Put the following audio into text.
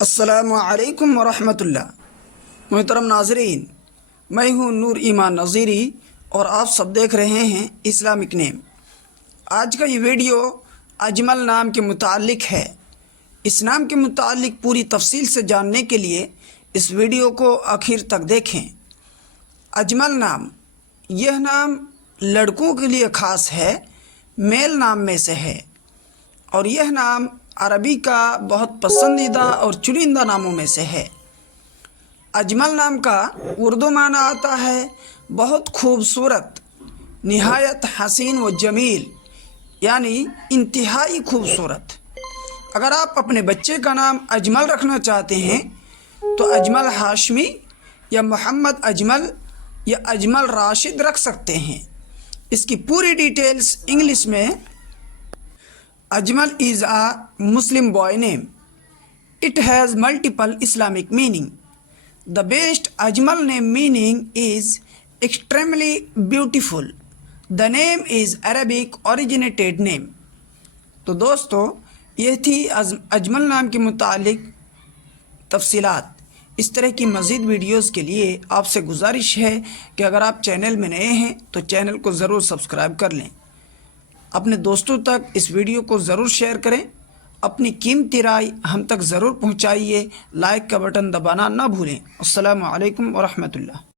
السلام علیکم ورحمۃ اللہ۔ محترم ناظرین، میں ہوں نور ایمان نظیری اور آپ سب دیکھ رہے ہیں اسلامک نیم۔ آج کا یہ ویڈیو اجمل نام کے متعلق ہے۔ اس نام کے متعلق پوری تفصیل سے جاننے کے لیے اس ویڈیو کو آخر تک دیکھیں۔ اجمل نام، یہ نام لڑکوں کے لیے خاص ہے، میل نام میں سے ہے، اور یہ نام عربی کا بہت پسندیدہ اور چنندہ ناموں میں سے ہے۔ اجمل نام کا اردو معنی آتا ہے بہت خوبصورت، نہایت حسین و جمیل، یعنی انتہائی خوبصورت۔ اگر آپ اپنے بچے کا نام اجمل رکھنا چاہتے ہیں تو اجمل ہاشمی یا محمد اجمل یا اجمل راشد رکھ سکتے ہیں۔ اس کی پوری ڈیٹیلز انگلش میں: Ajmal is a Muslim boy name. It has multiple Islamic meaning. The best Ajmal name meaning is extremely beautiful. The name is Arabic originated name. تو دوستو، یہ تھی اجمل نام کے متعلق تفصیلات۔ اس طرح کی مزید ویڈیوز کے لیے آپ سے گزارش ہے کہ اگر آپ چینل میں نئے ہیں تو چینل کو ضرور سبسکرائب کر لیں۔ اپنے دوستوں تک اس ویڈیو کو ضرور شیئر کریں۔ اپنی قیمتی رائے ہم تک ضرور پہنچائیے۔ لائک کا بٹن دبانا نہ بھولیں۔ السلام علیکم ورحمۃ اللہ۔